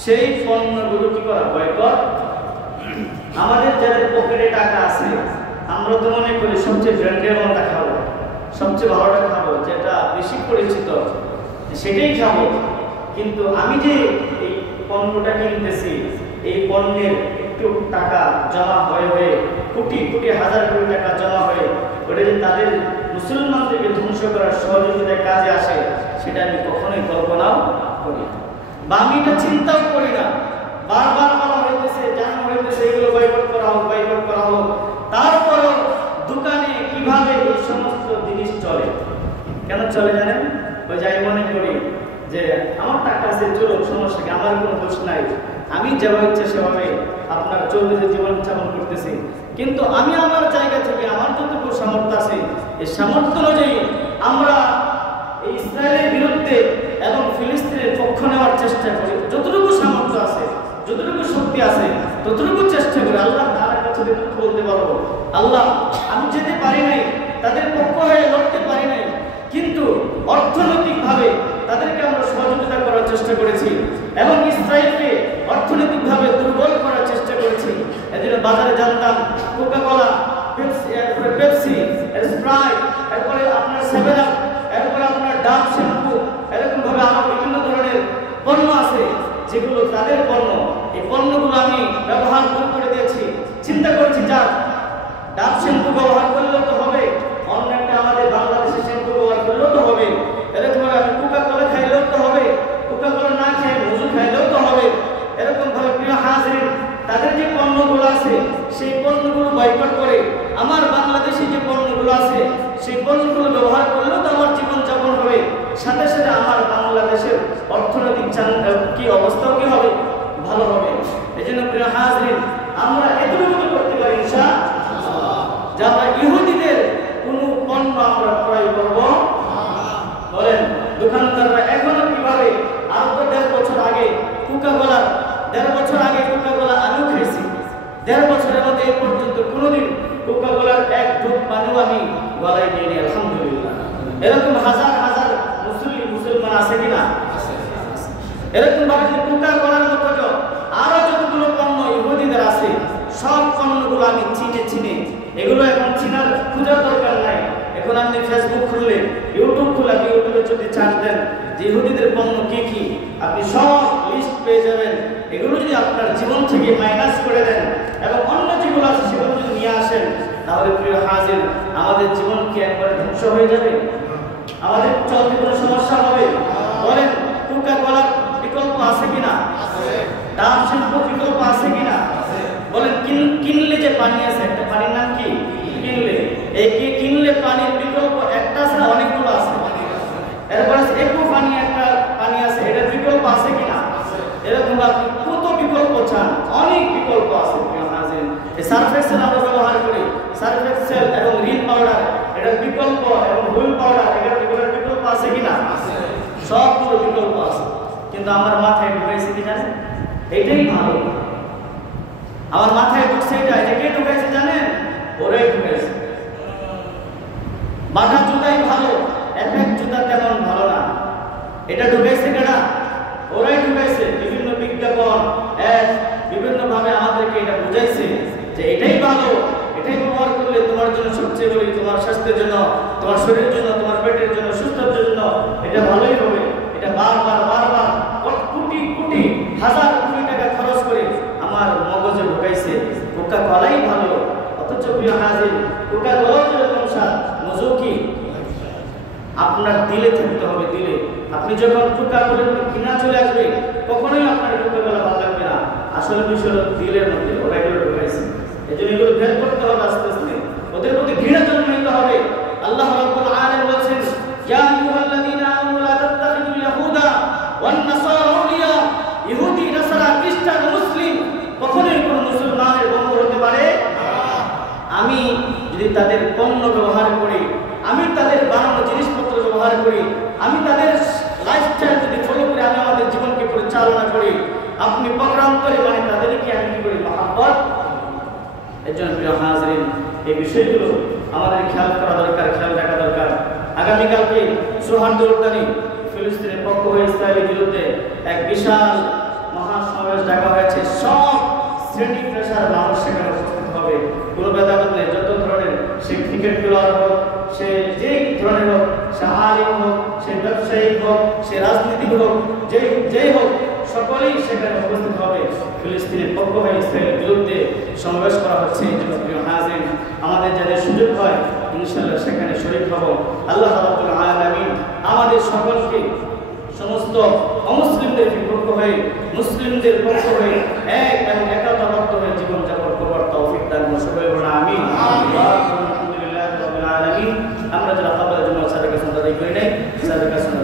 সেই পণ্যগুলো কি করা? বয়কট। আমাদের যাদের পকেটে টাকা আছে, আমরা তো মনে করি সবচেয়ে ব্র্যান্ডের মালটা খাবো, সবচেয়ে ভালোটা খাবো, যেটা বেশি পরিচিত সেটাই খাবো। কিন্তু আমি যে এই পণ্যটা কিনতেছি, এই পণ্যের একটু টাকা জমা হয়ে কোটি কোটি হাজার কোটি টাকা জমা হয়ে ওটা যে তাদের মুসলমানদেরকে ধ্বংস করার সহযোগিতায় কাজে আসে, সেটা আমি কখনোই কল্পনাও করি না, বা আমি এটা চিন্তাও করি না। বারবার বলা হইতেছে, জানানো হইতেছে এগুলো বয়কট করা হোক, বয়কট করা হোক। তারপরও দোকানে কিভাবে এই সমস্ত জিনিস চলে? কেন চলে জানেন? ওই যাই মনে করি যে আমার টাকা আছে, চলুক, সমস্যা কি, আমার কোনো দোষ নাই, আমি যেভাবে ইচ্ছা সেভাবে আপনার চলবে জীবন যাপন করতেছি। কিন্তু আমি আমার জায়গা থেকে আমার যতটুকু সামর্থ্য আছে, এই সামর্থ্য অনুযায়ী আমরা এই ইসরায়েলের বিরুদ্ধে এবং ফিলিস্তিনের পক্ষ নেওয়ার চেষ্টা করি। যতটুকু সামর্থ্য আছে, যতটুকু শক্তি আছে, ততটুকু চেষ্টা করি। আল্লাহ তাআলার কাছে বলতে পারবো, আল্লাহ আমি যেতে পারি নাই, তাদের পক্ষ হয়ে লড়তে পারি নাই, কিন্তু অর্থনৈতিকভাবে তাদেরকে আমরা সহযোগিতা করার চেষ্টা করেছি এবং ইসরায়েলকে অর্থনৈতিকভাবে দুর্বল করার চেষ্টা করেছি। এজন্য বাজারে জানতাম কোকা-কোলা, পেপসি, স্প্রাইট, এরপরে আপনার 7-আপ, এরপরে আপনার ডাভ শ্যাম্পু, এরকম ভাবে আমার বিভিন্ন ধরনের পণ্য আছে যেগুলো তাদের পণ্য। এই পণ্যগুলো আমি ব্যবহার করে দিয়েছি। চিন্তা করছি, যা ডাভ শ্যাম্পু ব্যবহার করলেও তো হবে, অন্য একটা আমাদের বাংলাদেশের শ্যাম্পু ব্যবহার করলেও তো হবে, এরকম ভাবে আমি কোকা-কোলা খাইলেও তো হবে, কোকা-কোলা না খেয়ে মজু খাইলেও তো হবে। এরকম ভাবে প্রিয় হাজিরিন, তাদের যে পণ্যগুলো আছে সেই পণ্যগুলো বয়কট করে আমার বাংলাদেশি যে পণ্যগুলো আছে সেই পণ্যগুলো ব্যবহার করলেও তো আমার জীবন যাপন হবে, সাথে সাথে আমার বাংলাদেশের অর্থনৈতিক কি অবস্থাও কি হবে? ভালো হবে। এই জন্য প্রিয় হাজিরিন, আমরা এতটুকু করতে পারি ইনশাআল্লাহ, যে আমরা ইহুদিদের কোনো পণ্য আমরা ক্রয় করব। বলেন দোকানদাররা এখনো কিভাবে, আর তো 1.5 বছর আগে কোকা-কোলা, 1.5 বছর আগে কোকা-কোলা আমিও খেয়েছি। 1.5 বছরের মধ্যে এই পর্যন্ত কোনোদিন কোকা-কোলার এক ঢোক পানিও আমি গলায় নিয়ে নিই, আলহামদুলিল্লাহ। এরকম হাজার হাজার মুসলমান আছে কিনা? এরকম ভাবে যে কোকা-কোলার মতো আরো যতগুলো পণ্য ইহুদিদের আছে, সব পণ্যগুলো আমি চিনে এগুলো এখন চিনার খোঁজার দরকার নাই। এখন আপনি ফেসবুক খুললে, ইউটিউব খুলে, ইউটিউবে যদি চার্জ দেন যে ইহুদিদের পণ্য কি কি, আপনি সব লিস্ট পেয়ে যাবেন। এগুলো যদি আপনার জীবন থেকে মাইনাস করে দেন এবং অন্য যেগুলো আছে সেগুলো যদি নিয়ে আসেন, তাহলে প্রিয় হাজির, আমাদের জীবন কি একবারে ধ্বংস হয়ে যাবে? আমাদের চলতে কোনো সমস্যা হবে? বলেন কোকা-কোলার বিকল্প আছে কিনা? ডাভ শ্যাম্পুর বিকল্প আছে কিনা? বলেন কিনলে যে পানি আছে, একটা পানির নাম কি? কিনলে। এই কিনলে পানির বিকল্প একটা আছে, অনেকগুলো আছে। এরপরে একটু পানি, একটা পানি আছে, এটার বিকল্প আছে কিনা? এরকম আপনি কত বিকল্প চান, অনেক বিকল্প আছে। এই সার্ফ এক্সেল আমরা ব্যবহার করি, সার্ফ এক্সেল এবং রিন পাউডার, এটার বিকল্প, এবং হুইল পাউডার, এটার বিকল্প আছে কিনা? সবগুলো বিকল্প আছে। কিন্তু আমার মাথায় ঢুকাইছে কি জানেন? এটাই ভালো। আমার মাথায় ঢুকছে এটা, যে কে ঢুকাইছে জানেন? ওরাই ঢুকাইছে। বাটা জুতাই ভালো, এক এক জুতা তেমন ভালো না। এটা ঢুকাইছে কেনা? ওরাই ঢুকাইছে। বিভিন্ন বিজ্ঞাপন বিভিন্ন ভাবে আমাদেরকে এটা বুঝাইছে যে এটাই ভালো, এটাই ব্যবহার করলে তোমার জন্য সবচেয়ে ভালো, তোমার স্বাস্থ্যের জন্য, তোমার শরীরের জন্য, তোমার পেটের জন্য, সুস্থতার জন্য এটা ভালোই হবে। এটা বারবার বারবার কোটি কোটি হাজার কোটি টাকা খরচ করে আমার মগজে ঢুকাইছে কোকা কলাই ভালো। অথচ প্রিয় হাজির, কোকা কলাও যেরকম স্বাদ, মজু কি? আপনার দিলে থাকতে হবে, দিলে। আপনি যখন কোকা কোলার ঘৃণা চলে আসবে, কখনোই আপনার কোকা কোলা ভালো লাগবে না। আসলে বিষয় হলো দিলের মধ্যে ওরা এগুলো ঢুকাইছে। এই জন্য এগুলো ভেদ করতে হবে আস্তে আস্তে, ওদের প্রতি ঘৃণা জন্মাইতে হবে। আল্লাহ রাব্বুল আলামিন বলেছেন, ইয়া আইয়ুহাল্লাযীনা আমানু লা তাত্তাখিযুল ইয়াহুদা ওয়ান নাসারা আউলিয়া। ইহুদি, নাসারা, খ্রিস্টান, মুসলিম কখনোই কোন মুসলমানের বন্ধু হতে পারে না। আমি যদি তাদের পণ্য ব্যবহার করি, আমি তাদের বানানো জিনিসপত্র ব্যবহার করি, আমি তাদের লাইফস্টাইল যদি ফলো করে আমি আমাদের জীবনকে পরিচালনা করি, আপনি পক্ষান্তরে মানে তাদেরকে আমি কি করি? মহব্বত। এর জন্য প্রিয় হাজিরিন, এই বিষয়গুলো আমাদের খেয়াল করা দরকার, খেয়াল রাখা দরকার। আগামীকালকে সৌহার্দ্য উদ্যানে ফিলিস্তিনের পক্ষ হয়ে ইসরায়েলের বিরুদ্ধে এক বিশাল মহাসমাবেশ ডাকা হয়েছে। সব শ্রেণী পেশার মানুষ সেখানে উপস্থিত হবে। কোনো ভেদাভেদ নেই, যত ধরনের, সে ক্রিকেট খেলোয়াড় হোক, সে যেই ধরনের হোক, সে আলিম হোক, সে ব্যবসায়িক হোক, সে রাজনীতিক হোক, যেই হোক, সকলেই সেখানে উপস্থিত হবে। ফিলিস্তিনের পক্ষ হয়ে ইসরায়েলের বিরুদ্ধে সমাবেশ করা হচ্ছে। প্রিয় হাজির, আমাদের যাদের সুযোগ হয় ইনশাআল্লাহ সেখানে শরীক হব। আল্লাহ রাব্বুল আলামিন আমাদের সকলকে সমস্ত অমুসলিমদের পক্ষ হয়ে, মুসলিমদের পক্ষ হয়ে এক এবং একতাবদ্ধ হয়ে জীবনযাপন করবার তৌফিক দান করুন। সকলে বলুন আমিন। আলহামদুলিল্লাহি রাব্বিল আলামিন। আমরা যারা কবরের জন্য সাদাকা সুন্দর করি নাই, সাদাকা সুন্দর